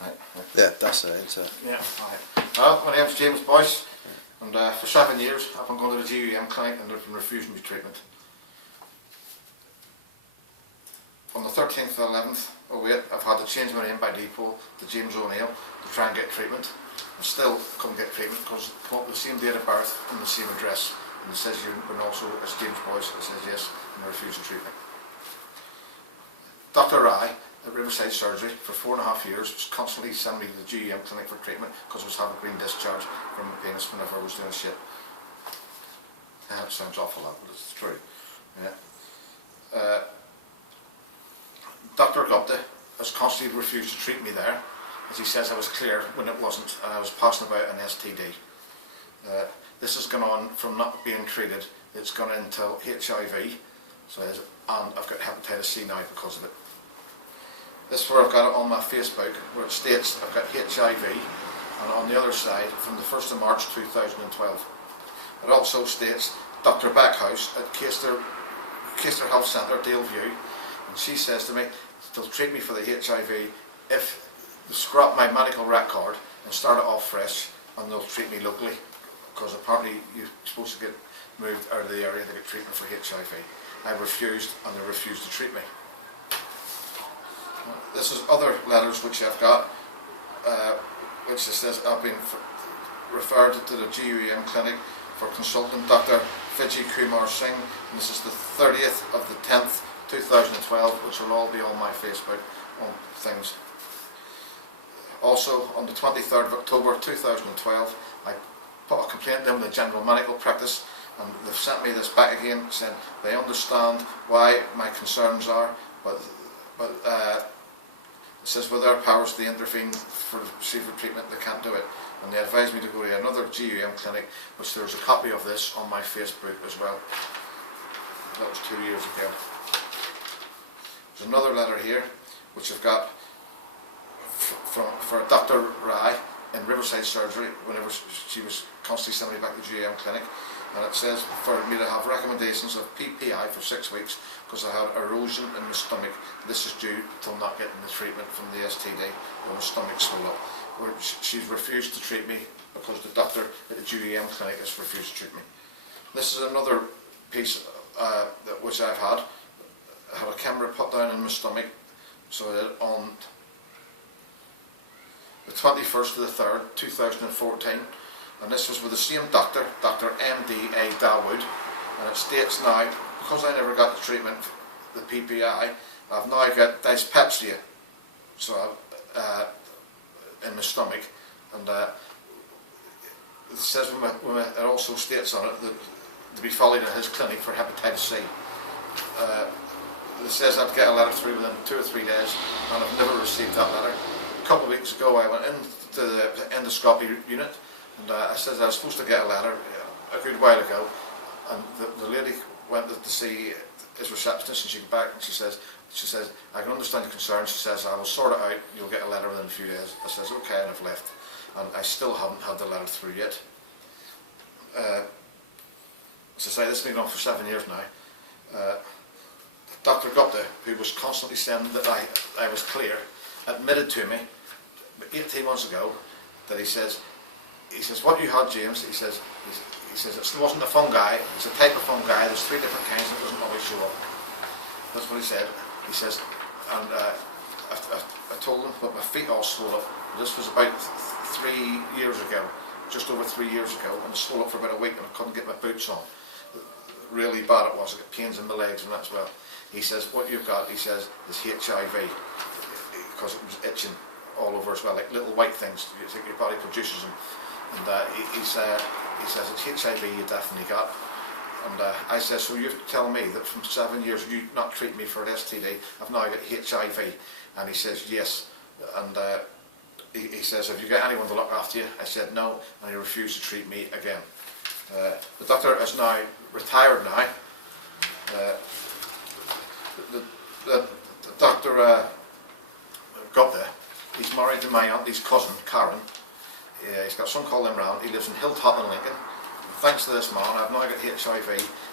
Right. Yeah, that's it. Yeah, right. Well, my name's James Boyce, and for 7 years I've been going to the GUM clinic and they've been refusing me treatment. On the 13th of the 11th, I've had to change my name by default to James O'Neill to try and get treatment. I still couldn't get treatment because I come up with the same date of birth and the same address, and it says you and also as James Boyce. It says yes, and I refuse the treatment. Dr. Rye at Riverside Surgery for 4.5 years was constantly sending me to the GUM clinic for treatment because I was having green discharge from my penis whenever I was doing shit. It sounds awful, that, but it's true. Yeah. Dr.gupta has constantly refused to treat me there, as he says I was clear when it wasn't, and I was passing about an STD. This has gone on from not being treated, it's gone into HIV, and I've got hepatitis C now because of it. This is where I've got it on my Facebook, where it states I've got HIV, and on the other side, from the 1st of March 2012. It also states Dr. Backhouse at Caister Health Centre, Daleview, and she says to me, they'll treat me for the HIV if they scrap my medical record and start it off fresh, and they'll treat me locally, because apparently you're supposed to get moved out of the area to get treatment for HIV. I refused, and they refused to treat me. This is other letters which I've got, which says I've been referred to the GUM clinic for consultant Dr. Vijay Kumar Singh, and this is the 30th of the 10th 2012, which will all be on my Facebook on things. Also on the 23rd of October 2012 I put a complaint in with the general medical practice, and they've sent me this back again saying they understand why my concerns are, but it says with their powers they intervene for receiving treatment, they can't do it, and they advised me to go to another GUM clinic, which there's a copy of this on my Facebook as well. That was 2 years ago. There's another letter here which I've got for Dr. Rye in Riverside Surgery whenever she was constantly sending me back to the GUM clinic, and it says for me to have recommendations of PPI for 6 weeks because I had erosion in my stomach. This is due to not getting the treatment from the STD, where my stomach swelled up. She's refused to treat me because the doctor at the GUM clinic has refused to treat me. This is another piece which I've had. I had a camera put down in my stomach, so that on the 21st of the 3rd 2014, and this was with the same doctor, Dr. M.D.A. Dawood, and it states now, because I never got the treatment, the PPI, I've now got dyspepsia, so in my stomach, and it says it also states on it that to be followed in his clinic for hepatitis C. It says I'd get a letter through within 2 or 3 days, and I've never received that letter. A couple of weeks ago I went into the endoscopy unit, and I said I was supposed to get a letter a good while ago, and the lady went to see his receptionist, and she came back and she says I can understand your concern. She says I will sort it out, you'll get a letter within a few days. I says okay, and I've left, and I still haven't had the letter through yet. As I say, this has been on for 7 years now. Dr. Gupta, who was constantly saying that I was clear, admitted to me 18 months ago that he says what you had, James, he says it wasn't a fungi, it's a type of fungi, there's 3 different kinds and it doesn't always show up. That's what he said. He says, and I told him that my feet all swelled up. This was about 3 years ago, just over 3 years ago, and it swelled up for about a week and I couldn't get my boots on. Really bad it was, I got pains in my legs and that as well. He says, what you've got, he says, is HIV, because it was itching all over as well, like little white things, your body produces them. And he says, it's HIV you definitely got. And I said, so you're telling me that from 7 years you not treat me for an STD, I've now got HIV? And he says, yes. And he says, have you got anyone to look after you? I said, no, and he refused to treat me again. The doctor is now retired now. The Dr. Gupta, he's married to my auntie's cousin, Karen. He's got a son called Imran. He lives in Hilltop in Lincoln. And thanks to this man, I've now got HIV,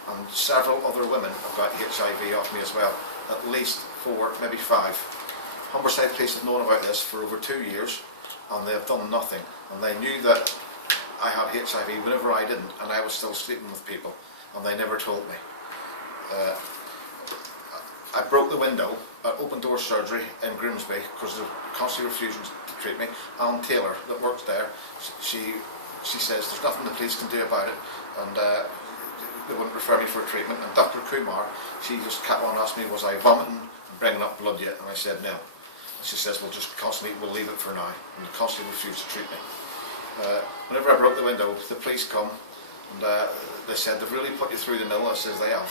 and several other women have got HIV off me as well. At least 4, maybe 5. Humberside police have known about this for over 2 years, and they have done nothing. And they knew that I had HIV whenever I didn't, and I was still sleeping with people, and they never told me. I broke the window at Open Door Surgery in Grimsby because they're constantly refusing to treat me. Alan Taylor, that works there, she says there's nothing the police can do about it, and they wouldn't refer me for treatment. And Dr. Kumar, she just kept on asking me, was I vomiting and bringing up blood yet? And I said no. And she says, we'll leave it for now, and they constantly refused to treat me. Whenever I broke the window, the police come, and they said, they've really put you through the mill. I says, they have.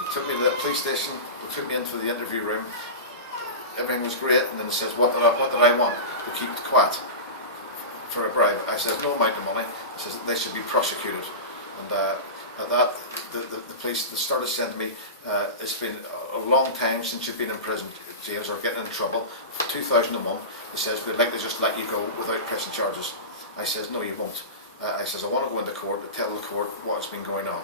They took me to the police station, they took me into the interview room, everything was great, and then they says, what did I want? To keep quiet for a bribe. I said, no amount of money. I says, they should be prosecuted. And at that, the police started saying to me, it's been a long time since you've been in prison, James, or getting in trouble. For 2001, he says, we'd like to just let you go without pressing charges. I says, no, you won't. I says, I want to go into court to tell the court what's been going on.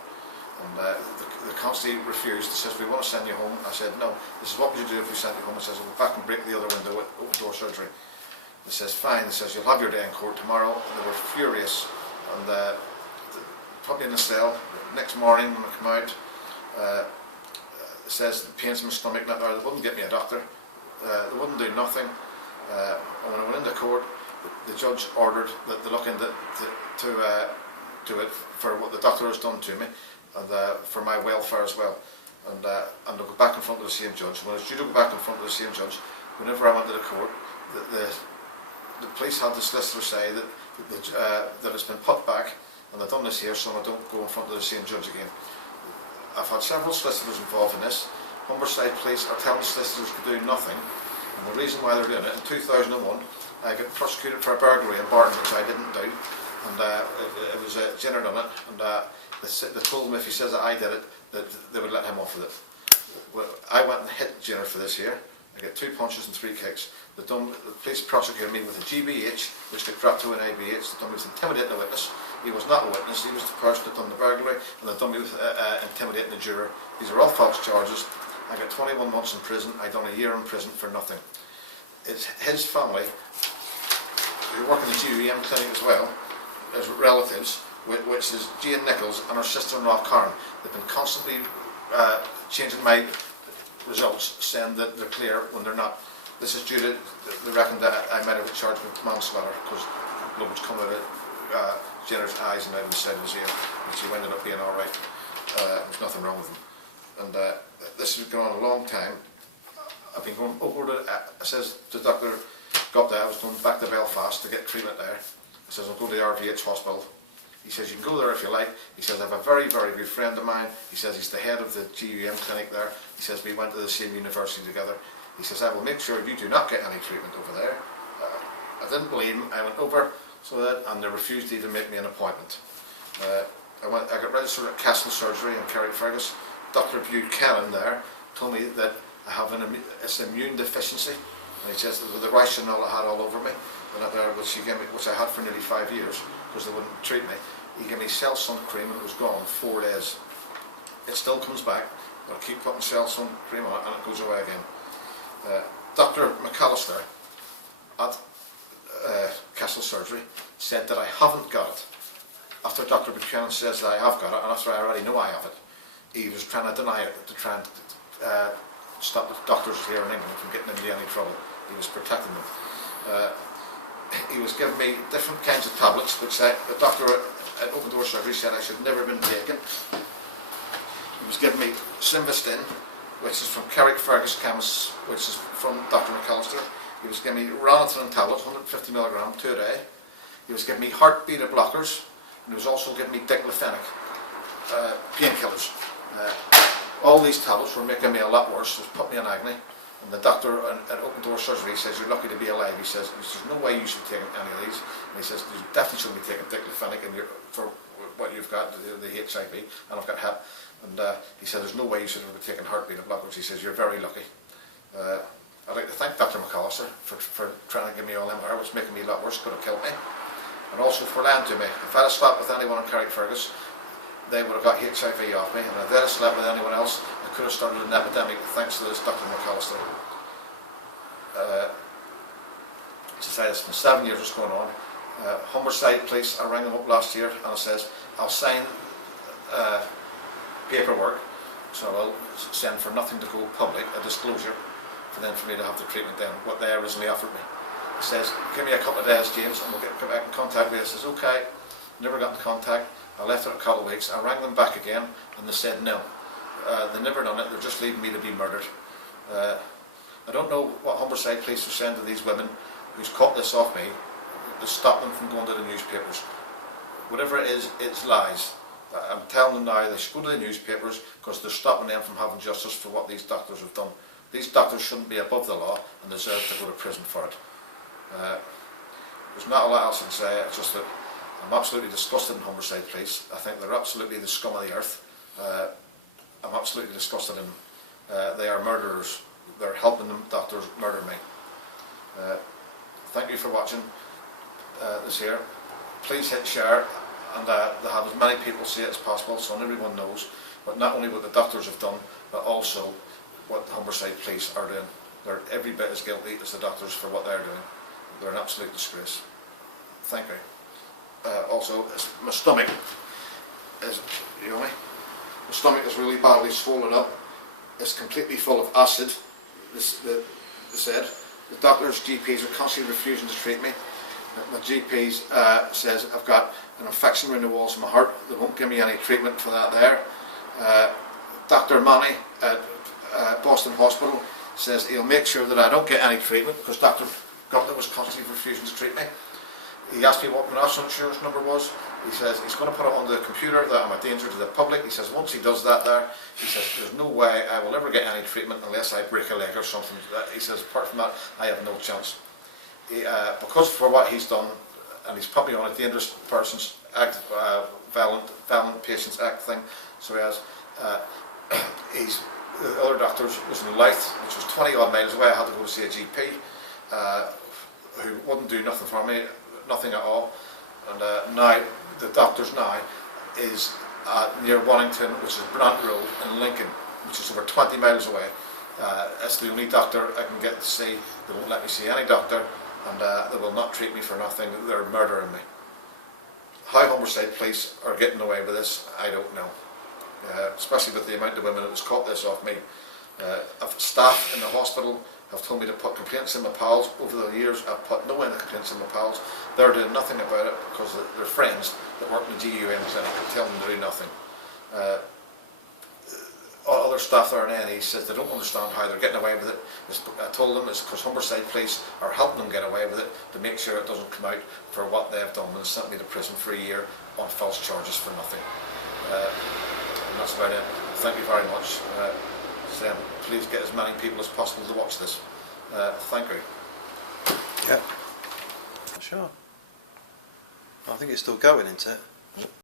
And they constantly refused. He says, we want to send you home. I said, no. He says, what would you do if we sent you home? He says, I'll go back and break the other window at Open Door Surgery. He says, fine. He says, you'll have your day in court tomorrow. And they were furious. And they put me in the cell. Next morning when I come out, it says, the pains in my stomach. They wouldn't get me a doctor. They wouldn't do nothing. And when I went into court, the judge ordered that they look into it for what the doctor has done to me, and for my welfare as well. And they'll go back in front of the same judge. When I was due to go back in front of the same judge, whenever I went to the court, the police had the solicitor say that it's been put back, and they've done this here so I don't go in front of the same judge again. I've had several solicitors involved in this. Humberside police are telling solicitors to do nothing, and the reason why they're doing it, in 2001, I got prosecuted for a burglary in Barton, which I didn't do, and it was Jenner done it, and they told him if he says that I did it, that they would let him off with it. Well, I went and hit Jenner for this here. I got 2 punches and 3 kicks. The police prosecuted me with a GBH, which they dropped to an ABH. They done me with intimidating a witness. He was not a witness, he was the person that done the burglary, and they done me with intimidating a juror. These are all false charges. I got 21 months in prison. I done a year in prison for nothing. It's his family, who work in the GUM clinic as well, as relatives, which is Jane Nichols and her sister-in-law Karen. They've been constantly changing my results, saying that they're clear when they're not. This is due to, they reckon that I might have been charged with manslaughter because blood was coming out of Jenner's eyes and out of the side of his ear, which he ended up being alright. There's nothing wrong with him. And this has gone on a long time. I've been going over to, it says to Dr.gupta, I was going back to Belfast to get treatment there. He says, I'll go to the RVH hospital. He says, you can go there if you like. He says, I have a very, very good friend of mine. He says, he's the head of the GUM clinic there. He says, we went to the same university together. He says, I will make sure you do not get any treatment over there. I didn't believe him. I went over, and they refused to even make me an appointment. I got registered at Castle Surgery in Carrickfergus. Dr. Buchanan there told me that I have an immune deficiency. And he says that with the rash and all I had all over me, which I had for nearly 5 years, because they wouldn't treat me. He gave me cell sun cream and it was gone 4 days. It still comes back, but I keep putting cell sun cream on it and it goes away again. Dr. McAllister at Castle Surgery said that I haven't got it. After Dr. Buchanan says that I have got it, and after I already know I have it, he was trying to deny it to try and stop the doctors here in England from getting into any trouble. He was protecting them. He was giving me different kinds of tablets, which the doctor at Open Door Surgery said I should never have been taken. He was giving me Simvastin, which is from Carrickfergus Chemists, which is from Dr. McAllister. He was giving me Ranitidine tablets, 150 mg, 2 a day. He was giving me heart beta blockers, and he was also giving me diclofenac, painkillers. All these tablets were making me a lot worse. It put me in agony. And the doctor at Open Door Surgery says, you're lucky to be alive. He says, there's no way you should take any of these. And he says, you definitely shouldn't be taking diclofenac for what you've got, the HIV, and I've got HEP. And he said, there's no way you should be taking heart beta blockers. He says, you're very lucky. I'd like to thank Dr. McAllister for trying to give me all them, which making me a lot worse, could have killed me. And also for lying to me. If I'd have slept with anyone in Carrickfergus, they would have got HIV off me, and if they'd have slept with anyone else, I could have started an epidemic thanks to this Dr. McAllister. As I say, it's been 7 years it's going on. Humberside police, I rang them up last year and I says, I'll sign paperwork, so I'll send for nothing to go public, a disclosure, for me to have the treatment then, what they originally offered me. He says, give me a couple of days, James, and we'll get back in contact with you. I says, okay. Never got in contact. I left it a couple of weeks. I rang them back again and they said no. They never done it, they're just leaving me to be murdered. I don't know what Humberside police are saying to these women who's caught this off me to stop them from going to the newspapers. Whatever it is, it's lies. I'm telling them now they should go to the newspapers because they're stopping them from having justice for what these doctors have done. These doctors shouldn't be above the law and deserve to go to prison for it. There's not a lot else I can say, it's just that I'm absolutely disgusted in Humberside police. I think they're absolutely the scum of the earth. I'm absolutely disgusted in they are murderers. They're helping them doctors murder me. Thank you for watching this here. Please hit share and have as many people see it as possible so everyone knows, but not only what the doctors have done, but also what the Humberside police are doing. They're every bit as guilty as the doctors for what they're doing. They're an absolute disgrace. Thank you. Also, my stomach is, you know me? My stomach is really badly swollen up. It's completely full of acid. They said the doctors, GPs are constantly refusing to treat me. My GP says I've got an infection around the walls of my heart. They won't give me any treatment for that there. Dr. Manny at Boston Hospital says he'll make sure that I don't get any treatment because Dr.gupta was constantly refusing to treat me. He asked me what my national insurance number was. He says he's going to put it on the computer that I'm a danger to the public. He says once he does that there, he says there's no way I will ever get any treatment unless I break a leg or something. He says apart from that I have no chance. Because for what he's done, and he's put me on a Dangerous Persons Act, Violent Patients Act thing, so he has, the other doctors was in Louth, which was 20 odd miles away. I had to go to see a GP who wouldn't do nothing for me, nothing at all. And now, the doctors now is near Wannington, which is Brant Road in Lincoln, which is over 20 miles away. It's the only doctor I can get to see. They won't let me see any doctor, and they will not treat me for nothing. They're murdering me. How Humberside police are getting away with this, I don't know. Especially with the amount of women that has caught this off me. Staff in the hospital have told me to put complaints in my pals. Over the years I've put no end of complaints in my pals. They're doing nothing about it because they're friends that work in the GUM clinic and tell them to do nothing. Other staff there in A&E says they don't understand how they're getting away with it. I told them it's because Humberside police are helping them get away with it to make sure it doesn't come out for what they've done and sent me to prison for a year on false charges for nothing. And that's about it. Thank you very much. Please get as many people as possible to watch this. Thank you. Yeah. Sure. I think it's still going, isn't it?